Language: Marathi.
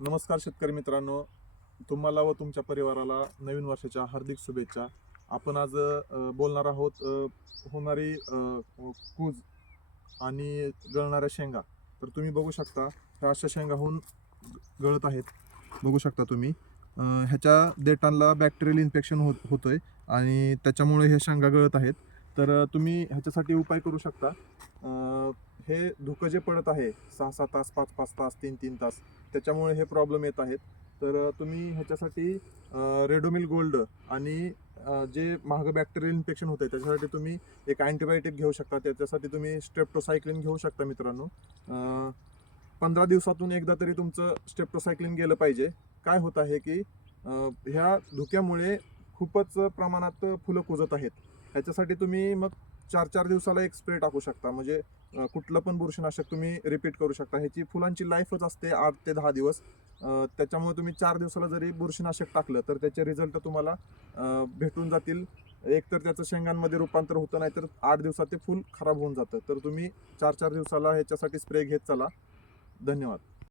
नमस्कार शेतकरी मित्रांनो, तुम्हाला व तुमच्या परिवाराला नवीन वर्षाच्या हार्दिक शुभेच्छा. आपण आज बोलणार आहोत होणारी कूज आणि गळणाऱ्या शेंगा. तर तुम्ही बघू शकता, ह्या अशा शेंगा होऊन गळत आहेत. बघू शकता तुम्ही. ह्याच्या देठांना बॅक्टेरियल इन्फेक्शन होतोय आणि त्याच्यामुळे हे शेंगा गळत आहेत. तर तुम्ही ह्याच्यासाठी उपाय करू शकता. हे धुकं जे पडत आहे 6-6 तास, 5-5 तास, 3-3 तास, त्याच्यामुळे हे प्रॉब्लेम येत आहेत. तर तुम्ही ह्याच्यासाठी रेडोमिल गोल्ड आणि जे महाग बॅक्टेरियल इन्फेक्शन होतं त्याच्यासाठी तुम्ही एक अँटीबायोटिक घेऊ शकता. त्याच्यासाठी तुम्ही स्ट्रेप्टोसायक्लिन घेऊ शकता मित्रांनो. 15 दिवसातून एकदा तरी तुमचं स्ट्रेप्टोसायक्लिन गेलं पाहिजे. काय होत आहे की ह्या धुक्यामुळे खूपच प्रमाणात फुलं कुजत आहेत. ह्याच्यासाठी तुम्ही मग 4-4 दिवसाला एक स्प्रे टाकू शकता. म्हणजे कुठलं पण बुरशीनाशक तुम्ही रिपीट करू शकता. ह्याची फुलांची लाईफच असते 8 ते 10 दिवस. त्याच्यामुळे तुम्ही 4 दिवसाला जरी बुरशीनाशक टाकलं तर त्याचे रिझल्ट तुम्हाला भेटून जातील. एकतर त्याचं शेंगांमध्ये रूपांतर होतं, नाहीतर 8 दिवसात ते फूल खराब होऊन जातं. तर तुम्ही 4-4 दिवसाला ह्याच्यासाठी स्प्रे घेत चला. धन्यवाद.